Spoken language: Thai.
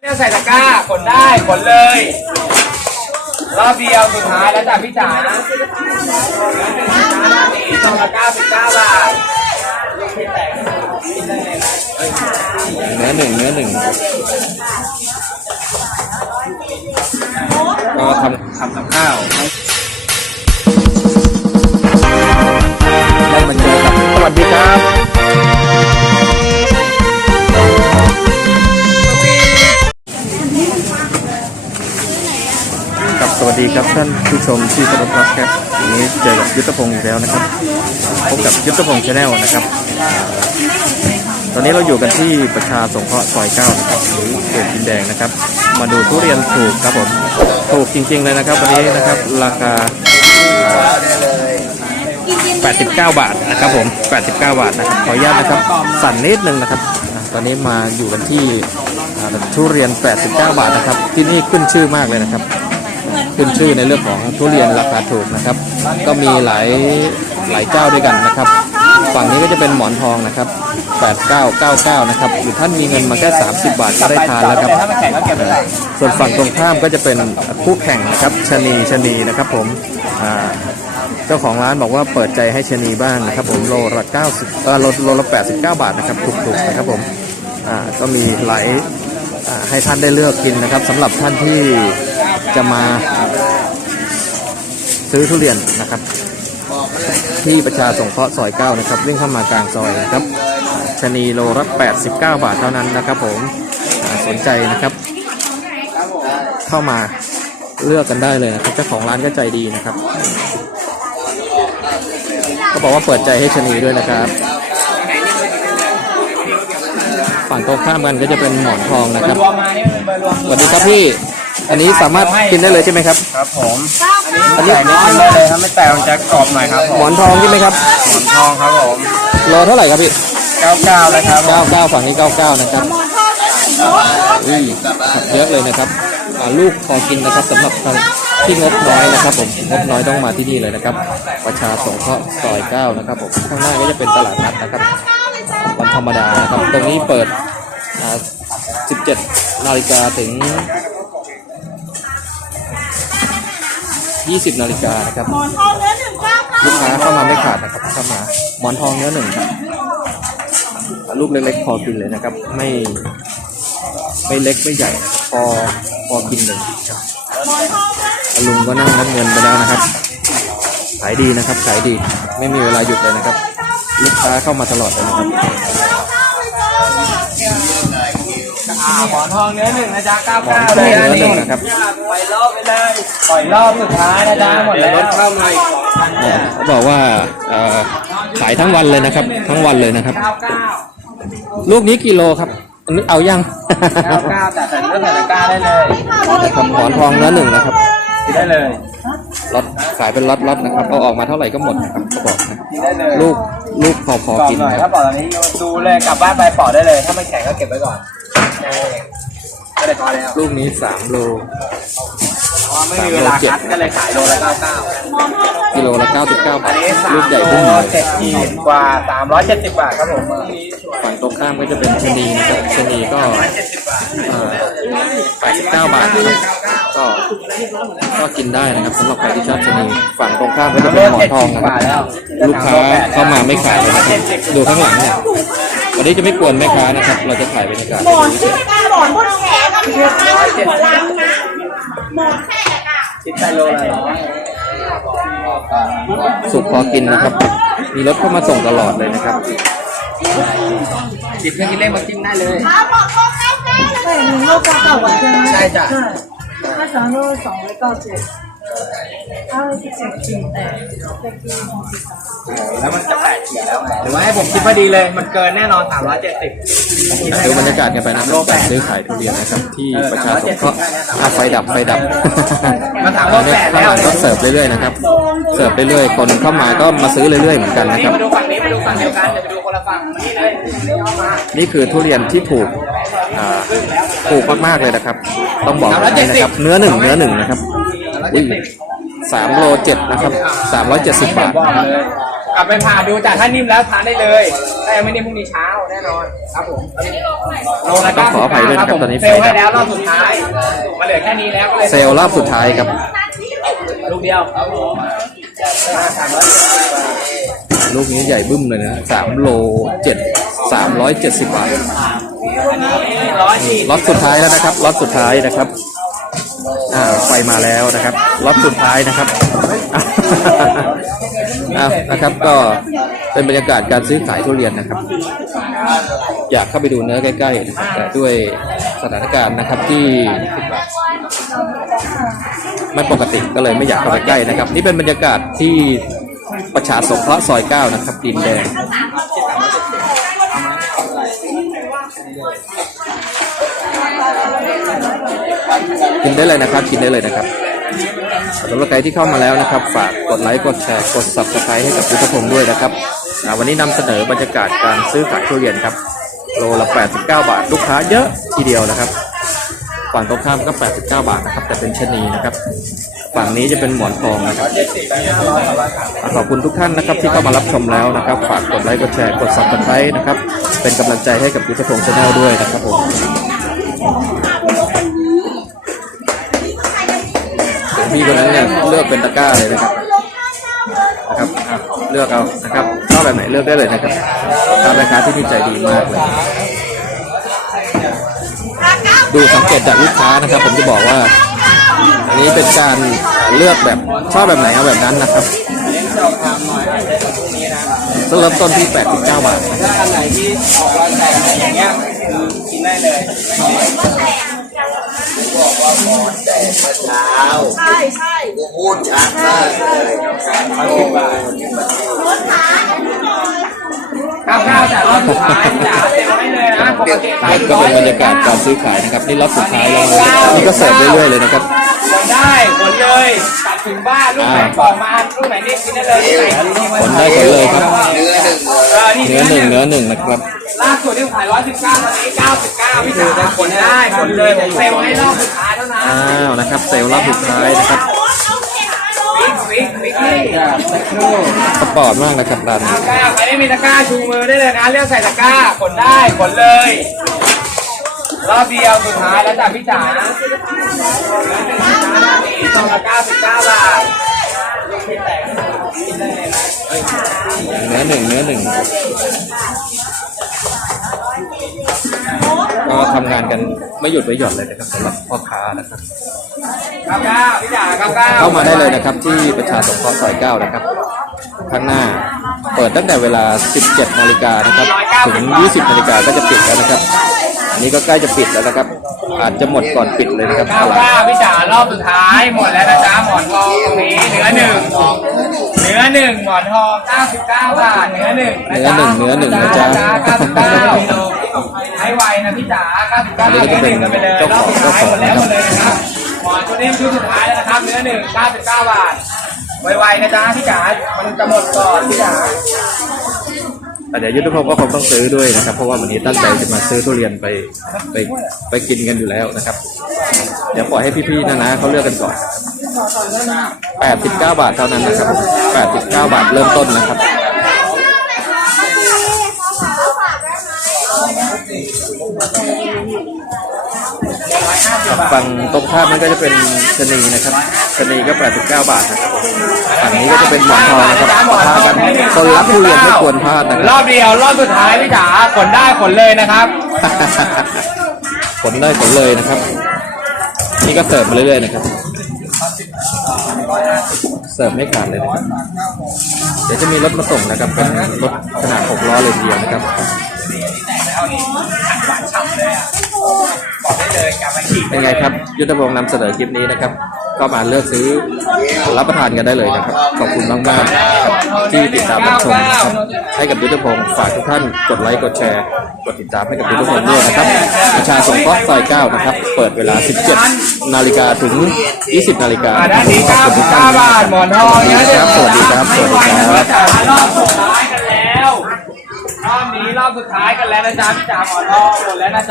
เนี่ยใส่ตะกร้าขนได้ขนเลย รอบเดียวสุดท้ายแล้วจ้ะพี่จ๋าสองละเก้าสิบเก้าบาทเนื้อหนึ่งเนื้อหนึ่งก็ทำทำกับข้าว ดีครับท่านผู้ชมที่เคารพรักครับวันนี้เจอกับยุทธพงศ์อีกแล้วนะครับพบกับยุทธพงศ์ชาแนลนะครับ ตอนนี้เราอยู่กันที่ประชาสงเคราะห์ซอยเก้านะครับหรือเขตดินแดงนะครับ มาดูทุเรียนถูกครับผมถูกจริงๆเลยนะครับวันนี้นะครับราคา 89 บาทนะครับผม 89 บาทนะครับขออนุญาตนะครับ สั่นนิดนึงนะครับอะตอนนี้มาอยู่กันที่อ่าทุเรียน 89 บาทนะครับ ที่นี่ขึ้นชื่อมากเลยนะครับ ขึ้นชื่อในเรื่องของทุเรียนราคาถูกนะครับ ก็มีหลายหลายเจ้าด้วยกันนะครับ ฝั่งนี้ก็จะเป็นหมอนทองนะครับ 8999 นะครับหรือท่านมีเงินมาแค่ 30 บาทก็ได้ทานแล้วครับ ส่วนฝั่งตรงข้ามก็จะเป็นคู่แข่งนะครับชะนีชะนีนะครับผมเจ้าของร้านบอกว่าเปิดใจให้ชะนีบ้างนะครับ ผมโลละ90เออโลโลละ89 บาทนะครับถูกๆนะครับผมก็มีหลายให้ท่านได้เลือกกินนะครับสำหรับท่านที่ จะมาซื้อทุเรียนนะครับ ที่ประชาสงเคราะห์ซอยเก้านะครับวิ่งเข้ามากลางซอยนะครับชนีโลละ89 บาทเท่านั้นนะครับ ผมสนใจนะครับ เข้ามาเลือกกันได้เลยนะครับเจ้าของร้านก็ใจดีนะครับก็บอกว่าเปิดใจให้ชนีด้วยนะครับ ฝั่งตรงข้ามกันก็จะเป็นหมอนทองนะครับสวัสดีครับพี่ อันนี้สามารถกินได้เลยใช่ไหมครับ ครับผมอันนี้ใส่นิดนึงได้เลยครับไม่แตกมันจะกรอบหน่อยครับผหมอนทองใช่ไหมครับหมอนทองครับผมโลเท่าไหร่ครับพี่99นะครับ99ฝั่งนี้99นะครับอุ้ยขับเยอะเลยนะครับอ่าลูกพอกินนะครับสำหรับใครที่งบน้อยนะครับ ผมงบน้อยต้องมาที่นี่เลยนะครับ ประชาสงเคราะห์ซอย9นะครับผมข้างหน้าก็จะเป็นตลาดนัดนะครับวันธรรมดานะครับ ตรงนี้เปิดอ่า17นาฬิกาถึง 20นาฬิกานะครับหมอนทองเนื้อหนึ่งเก้าเก้าลูกค้าเข้ามาไม่ขาดนะครับเข้ามาหมอนทองเนื้อหนึ่งครับลูกเล็กๆพอกินเลยนะครับ ไม่ไม่เล็กไม่ใหญ่นะครับพอพอกินเลยครับหมอนทองเนื้อหนึ่งลุงก็นั่งนับเงินไปแล้วนะครับขายดีนะครับขายดีไม่มีเวลาหยุดเลยนะครับ ลูกค้าเข้ามาตลอดเลยนะครับ อ่าหมอนทองเนื้อหนึ่งนะจ๊ะหมอน99ทเลยเนื้นะอหนี่นึ่งนะครับปล่อยรอบไปเลยปล่อยรอบสุดท้ายนะจ๊ะหมดแล้วเข้ามาอีก2คันเนี่ยเขาบอกว่าเอ่อขายทั้งวันเลยนะครับ ทั้งวันเลยนะครับ99ลูกนี้กิโลครับอันนี้เอายัง99แต่ใส่เนื้อใส่ตะกร้าได้เลยนะครับหมอนทองเนื้อหนึ่งนะครับกินได้เลยล็อตขายเป็นล็อตล็อตนะครับเอาออกมาเท่าไหร่ก็หมดนะครับเขาบอกนะกินได้เลยลูกลูกพอพอกรอบกินหน่อยนะคถ้ารับปอกตอนนี้ดูเลยกลับบ้านไปปอกได้เลย ถ้าไม่แข็งก็เก็บไว้ก่อน แค่นั้นเองไม่ได้พอแล้วลูกนี้สามโลเพราะว่าไม่มีเวลาคัดก็เลยขายโลละ99หมอนทองกิโลละ99บาอัทนนี้3ลูกใหญ่โลขึ้นหน่อย70กว่า370บาทครับผมฝั่งตรงข้ามก็จะเป็นชะนีนะครับชะนีก็70บาทเอ่อ89บาทนะครับก็ก็กินได้นะครับสำหรับใครที่ชอบชะนีฝั่งตรงข้ามก็จะเป็นหมอนทองนะบาคทรับแล้วลูกค้าเข้ามาไม่ขายเลยนะครับดูข้างหลังเนี่ย วันนี้จะไม่กวนแม่ค้านะครับ เราจะถ่ายบรรยากาศหมอนชื่อตาหมอนบนแขนก็มีประมาณหัวลังนะหมอนแขกอะคิดไปโลละร้อยสุกพอกินนะครับ มีรถเข้ามาส่งตลอดเลยนะครับจิบเครื่องกินเล่นมาจิ้มได้เลยขาบอกก็เข้าได้เลยใช่หนึ่งโลกว่าเก่าใช่จ้ะข้าวสารโลสองร้อยเก้าสิบ แล้วมันจะแปดขีดแล้วไงหรือว่าให้ผมคิดพอดีเลย มันเกินแน่นอนสามร้อยเจ็ดสิบดูบรรยากาศกันไปนะครับ การซื้อขายทุเรียนนะครับ ที่ประชาชนก็ไฟดับไฟดับมาถามว่าแปดแล้วก็เสิร์ฟเรื่อยๆนะครับ เสิร์ฟเรื่อยๆ คนเข้ามาก็มาซื้อเรื่อยๆเหมือนกันนะครับดูฝั่งนี้มาดูฝั่งเดียวกันเไปดูคนละฝั่งนี่เลยนี่คือทุเรียนที่ถูกถูกมากๆเลยนะครับ ต้องบอกนะครับ เนื้อหนึ่งเนื้อหนึ่งนะครับอุ้ย สามโลเจ็ดนะครับสามร้อยเจ็ดสิบบาทบอกเลยลับไปผ่าดูจากถ้านิ่มแล้วทานได้เลยถ้ายังไม่นิ่มพรุ่งนี้เช้าแน่นอนครับผมโลละต้องขออภัยด้วยนะครับผมตอนนี้เซลล์ให้แล้วรอบสุดท้ายมาเหลือแค่นี้แล้วก็เลยเซลล์รอบสุดท้ายครับ ลูกเดียวลูกนี้ใหญ่บึ้มเลยนะสามโลเจ็ดสามร้อยเจ็ดสิบบาท อันนี้ร้อยสี่ล็อตสุดท้ายแล้วนะครับล็อตสุดท้ายนะครับ อ่าไฟมาแล้วนะครับล็อตสุดท้ายนะครับอะนะครับก็เป็นบรรยากาศการซื้อขายทุเรียนนะครับ อยากเข้าไปดูเนื้อใกล้ๆนะครับแต่ด้วยสถานการณ์นะครับที่ไม่ปกติก็เลยไม่อยากเข้าไปใกล้นะครับ นี่เป็นบรรยากาศที่ประชาสงเคราะห์ซอยเก้านะครับดินแดง กินได้เลยนะครับ กินได้เลยนะครับสำหรับใครที่เข้ามาแล้วนะครับ ฝากกดไลค์กดแชร์กด subscribe ให้กับพุทธพงศ์ด้วยนะครับวันนี้นำเสนอบรรยากาศการซื้อขายทุเรียนครับโลละ 89 บาท ลูกค้าเยอะทีเดียวนะครับฝั่งตรงข้ามก็ 89 บาทนะครับ แต่เป็นชนีนะครับ ฝั่งนี้จะเป็นหมอนทองนะครับขอบคุณทุกท่านนะครับ ที่เข้ามารับชมแล้วนะครับ ฝากกดไลค์กดแชร์กด subscribe นะครับ เป็นกำลังใจให้กับพุทธพงศ์ชาแนลด้วยนะครับผม พี่คนนั้นเนี่ยเลือกเป็นตะกร้าเลยนะครับนะครับอะเลือกเอานะครับชอบแบบไหนเลือกได้เลยนะครับทางแม่ค้าที่นี่ใจดีมากเลย ดูสังเกตจากลูกค้านะครับ ผมจะบอกว่า อันนี้เป็นการเลือกแบบชอบแบบไหนเอาแบบนั้นนะครับก็เริ่มต้นที่ 89 บาทนะครับถ้าอันไหนที่ออกรอนแตกอย่างเงี้ยคือกินได้เลย ใช่ใช่ร้อยสิบบาทข้าวข้าวจากรอบสุดท้ายจ๋าเต็ มให้เลยนะปกติขายก็เป็นบรรยากาศการซื้อขายนะครับนี่รอบสุดท้ายแล้วนี่ก็เสิร์ฟเรื่อยๆเลยนะครับขนได้ขนเลยตัดถึงบ้านลูกไหนปอกมาลูกไหนนี่กินได้เลยลูกไหนขนได้ขนเลยครับเออนี่เนื้อหนึ่งเนื้อหนึ่งนะครับล่าสุดที่ขายร้อยสิบเก้าตอนนี้เก้าสิบเก้าพี่จ๋าขนได้ขนเลยผมเซลล์ให้รอบสุดท้ายเท่านั้นอ้าวนะครับเซลล์รอบสุดท้ายนะครับ ฟิกฟิกฟิกเลยสปอร์ตมากนะครับร้านนี้ตะกร้าใครไม่มีตะกร้าชูมือได้เลยนะเลือกใส่ตะกร้าขนได้ขนเลยรอบเดียวสุดท้ายแล้วจ้ะพี่จ๋าสองละเก้าสิบเก้าบาทเนื้อหนึ่งเนื้อหนึ่งก็ทำงานกันไม่หยุดไม่หย่อนเลยนะครับสำหรับพ่อค้านะครับ เก้าเก้าพี่จ๋าเก้าเก้าเข้ามาได้เลยนะครับที่ประชาสงเคราะห์ซอยเก้านะครับ ข้างหน้าเปิดตั้งแต่เวลา 17 นาฬิกานะครับ ถึง 20 นาฬิกาก็จะปิดแล้วนะครับ อันนี้ก็ใกล้จะปิดแล้วนะครับ อาจจะหมดก่อนปิดเลยนะครับตเก้าลาดเก้าพี่จ๋ารอบสุดท้ายหมดแล้วนะจ๊ะหมอนทองตรงนี้เนื้อหนึ่งเนื้อหนึ่งหมอนทองเก้าสิบเก้าบาทเนื้อหนึ่งเนื้อหนึ่งเนื้อหนึ่งนะจ๊ะเก้าสิบเก้าให้ไวนะพี่จ๋าเก้าสิบเก้าอันนี้ก็จะเป็นกันไปเลยเจ้าของรอบสุดท้ายหมดแล้วเจ้าของหมดเลยนะครับ หมอนตัวนี้ชุดสุดท้ายแล้วนะครับ เนื้อหนึ่งเก้าสิบเก้าบาท ไวๆนะจ๊ะพี่จ๋า มันจะหมดก่อนพี่จ๋าแต่เดี๋ยวยุทธพงศ์ก็คงต้องซื้อด้วยนะครับ เพราะว่าวันนี้ตั้งใจจะมาซื้อทุเรียนไปไปไปกินกันอยู่แล้วนะครับ เดี๋ยวปล่อยให้พี่ๆนะนะเขาเลือกกันก่อน 89 บาทเท่านั้นนะครับ 89 บาทเริ่มต้นนะครับ ฝั่งตรงข้ามนั้นก็จะเป็นชะนีนะครับชะนีก็ 89 บาทนะครับฝั่งนี้ก็จะเป็นหมอนทองนะครับปะทะกันคนรักทุเรียนไม่ควรพลาดนะครรัอบบเดียวรอบสุดท้ายพี่จ๋าขนได้ขนเลยนะครับ ผลได้ผลเลยนะครับ นี่ก็เสิร์ฟมาเรื่อยๆนะครับ เสิร์ฟไม่ขาดเลยนะครับ เดี๋ยวจะมีรถมาส่งนะครับเป็นรถขนาด6ล้อเลยทีเดียวนะครับเป็นไงครับ ยุทธพงศ์นำเสนอคลิปนี้นะครับ ก็มาเลือกซื้อรับประทานกันได้เลยนะครับ ขอบคุณมากๆนะครับที่ติดตามรับชมนะครับให้กับยุทธพงศ์ฝากทุกท่านกดไลค์กดแชร์กดติดตามให้กับยุทธพงศ์ด้วยนะครับประชาสงเคราะห์ซอย9นะครับ เปิดเวลา 17 นาฬิกาถึง 20 นาฬิกาอ่านะคด้ารับนนี้ขอบคุณทุกท่าน99บาทหมอนทองนะครับสวัสดีครับสวัสดีครับรอบสุดท้ายกันแล้วรอบนี้รอบสุดท้ายกันแล้วนะจ๊ะพี่จ๋าหมอนทองหมดแล้วนะจ๊ะ